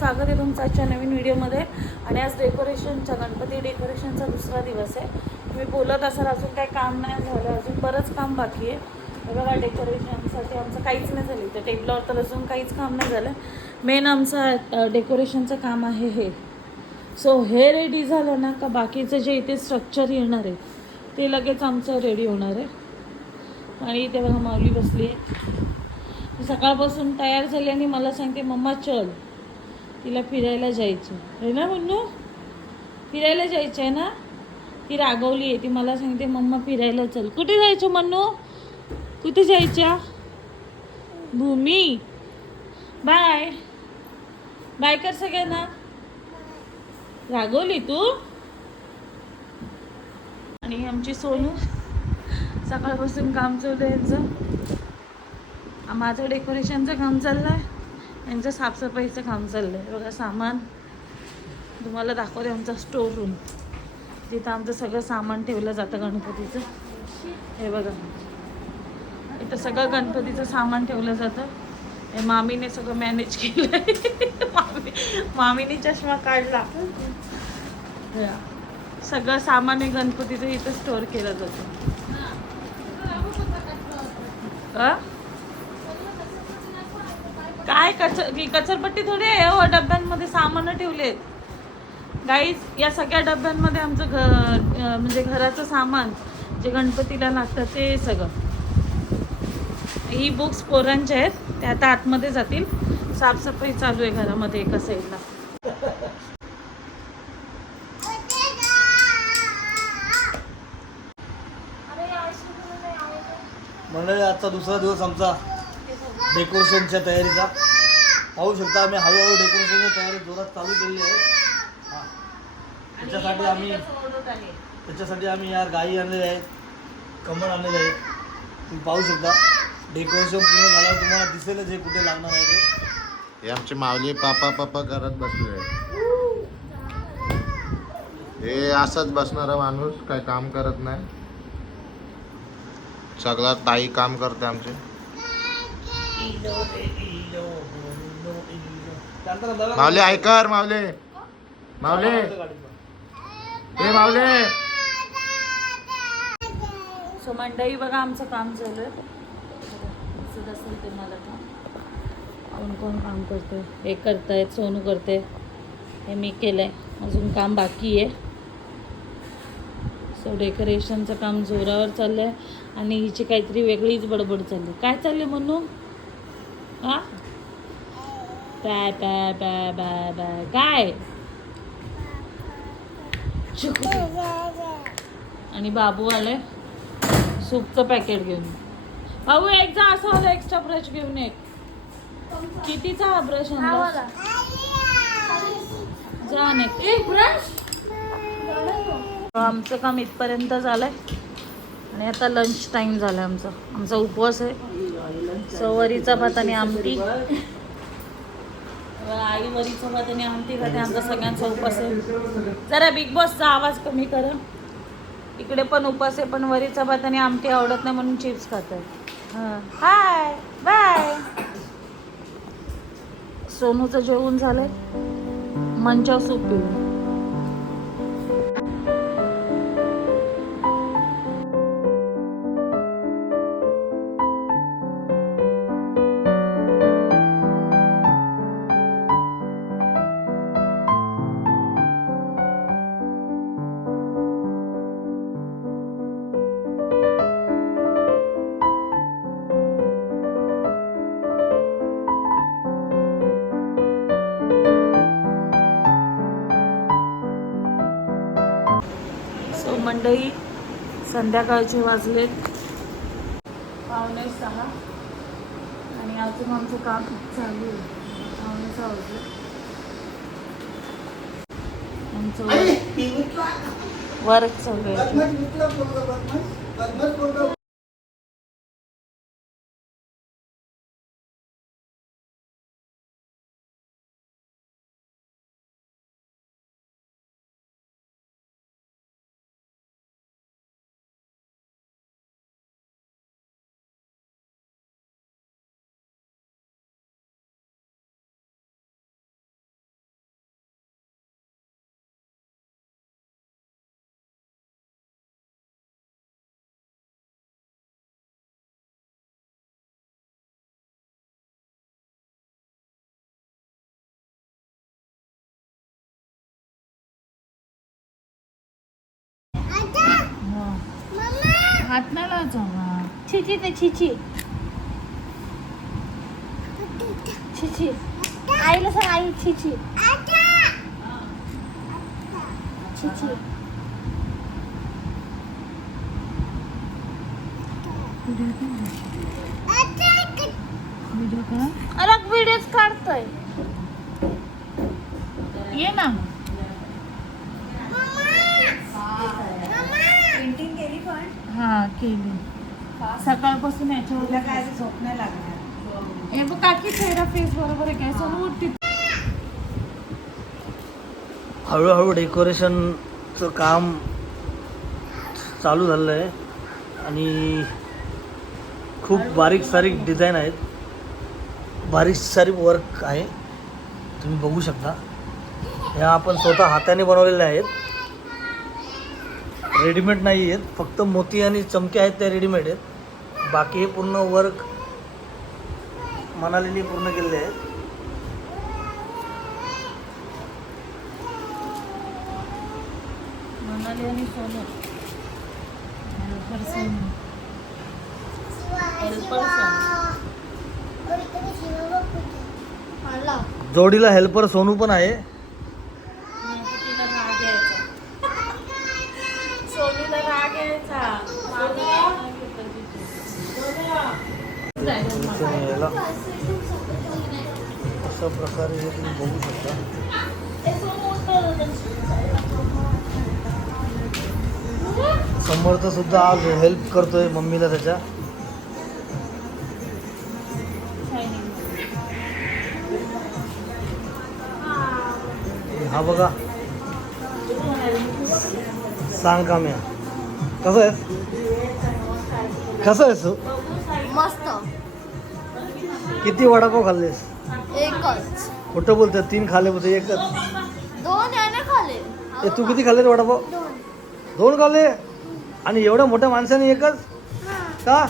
स्वागत आहे तुमचं आजच्या नवीन व्हिडिओमध्ये. आणि आज डेकोरेशनचा गणपती डेकोरेशनचा दुसरा दिवस आहे. मी बोलत असाल अजून काही काम नाही झालं, अजून बरंच काम बाकी आहे. बघा डेकोरेशनसाठी आमचं काहीच नाही झालं, त्या टेबलावर तर अजून काहीच काम नाही झालं. मेन आमचं डेकोरेशनचं काम आहे हे. सो हे रेडी झालं ना का बाकीचं जे इथे स्ट्रक्चर येणार आहे ते लगेच आमचं रेडी होणार आहे. आणि इथे बघा माऊली बसली आहे, सकाळपासून तयार झाली आणि मला सांगते मम्मा चल, तिला फिरायला जायचं आहे ना मुन्नू, फिरायला जायचं आहे ना. ती रागवली आहे, ती मला सांगते मम्मा फिरायला चल. कुठे जायचं मन्नू, कुठे जायच्या? भूमी बाय बाय कर सगळ्यांना. रागवली तू. आणि आमची सोनू सकाळपासून काम चालू आहे यांचं. माझं डेकोरेशनचं काम चाललं आहे, यांचं साफसफाईचं काम चाललं आहे. बघा सामान तुम्हाला दाखवते, आमचा स्टोर रूम जिथं आमचं सगळं सामान ठेवलं जातं गणपतीचं. हे बघा इथं सगळं गणपतीचं सामान ठेवलं जातं. हे मामीने सगळं मॅनेज केलं आहे. मामीने चष्मा काढला. सगळं सामान हे गणपतीचं इथं स्टोअर केलं जातं. काय कचरपट्टी थोडी आहे हो, डब्यांमध्ये सामान ठेवलेत गाईज. या सगळ्या डब्यांमध्ये आमचं म्हणजे घराचं सामान जे गणपतीला लागतं ते सगळं. ही बुक्स पोरांचे आहेत, ते आता आतमध्ये जातील. साफसफाई चालू आहे घरामध्ये एका साईडला. मंडळी आजचा दुसरा दिवस आमचा डेकोरेशनच्या तयारीचा. पाहू शकता आम्ही हळूहळू डेकोरेशनची तयारी जोरात चालू केलेली आहे. त्याच्यासाठी आम्ही यार गाई आणलेले आहेत, कमळ आणलेले आहेत. तुम्ही पाहू शकता डेकोरेशन पूर्ण झाल्यावर तुम्हाला दिसेलच हे कुठे लागणार आहे ते. हे आमचे माऊली पापा करत बसले. हे असंच बसणारा माणूस, काय काम करत नाही. सगळा ताई काम करते आमचे. माऊले ऐकर, माऊले माऊले हे माऊले. सो मंडळी बघा आमचं काम चालू आहे. दिसत असेल ते मला काम. कोण कोण काम करते, हे करतायत, सोनू करते, हे मी केलंय, अजून काम बाकी आहे. सो डेकोरेशनचं काम जोरावर चाललं आहे. आणि हिची काहीतरी वेगळीच बडबड चालली. काय चालली म्हणून? हां bye bye bye bye bye काय? आणि बाबू आले सूपचं पॅकेट घेऊन. बाबू एक जा, असं आलं एक्स्ट्रा ब्रश घेऊन. एक कितीचा हा ब्रश आणला? जा एक ब्रश. आमचं काम इथपर्यंत झालंय आणि आता लंच टाइम झाला. आमचा उपवास आहे. सवरीचा भात आणि आमटी. आई वरीचा भात आणि आमटी खाते. आमचा सगळ्यांचा उपवास आहे. जरा बिग बॉसचा आवाज कमी करा. इकडे पण उपवास आहे, पण वरीचा भात आणि आमटी आवडत नाही म्हणून चिप्स खातात. Hi bye. सोनूचं जेवण झालंय, मंचाव सूप पिऊन. मंडळी संध्याकाळचे वाजले 5:45 आणि अजून आमचं काम चालू आहे. 5:45 वाजले. आमचं वर्क चालू आहे. हात नाही लावायचा. छिची ते छिची छिची. आईला सांग आई छिची छिची. अरे व्हिडिओच काढतोय. ये ना. पेंटिंग केली पण हा केली सकाळपासून याच्यावर. तुला काय असं झोप नाही लागणार. हे बघ काकी चेहरा फेस बरोबर आहे काय सोनू उठते. हळूहळू डेकोरेशनचं काम चालू झालं आहे आणि खूप बारीक सारीक डिझाईन आहेत, बारीक सारीक वर्क आहे, तुम्ही बघू शकता. ह्या आपण स्वतः हाताने बनवलेल्या आहेत, रेडीमेड नाही आहेत. फक्त मोती आणि चमके आहेत त्या रेडीमेड आहेत. बाकी हे पूर्ण वर्क मनालीने पूर्ण केलेले आहेत. मनाली आणि सोनू हेल्पर सोनू हेल्पर सोनू. जोडीला हेल्पर सोनू पण आहे. तिला राग यायचा. सोनूला राग यायचा. याला अशा प्रकारे हे तुम्ही बघू शकता. समर्थ सुद्धा आज हेल्प करतोय मम्मीला त्याच्या. हा बघा सांग काम या कसं आहे, कसं आहेस तू? मस्त. किती वडापाव खाल्लेस? एकच. खोटं बोलतात, 3 खाल्ले होते. एकच? 2 याने खाले. ए तू किती खाल्ले रे वडापाव? 2 खाल्ले आणि एवढ्या मोठ्या माणसाने एकच का?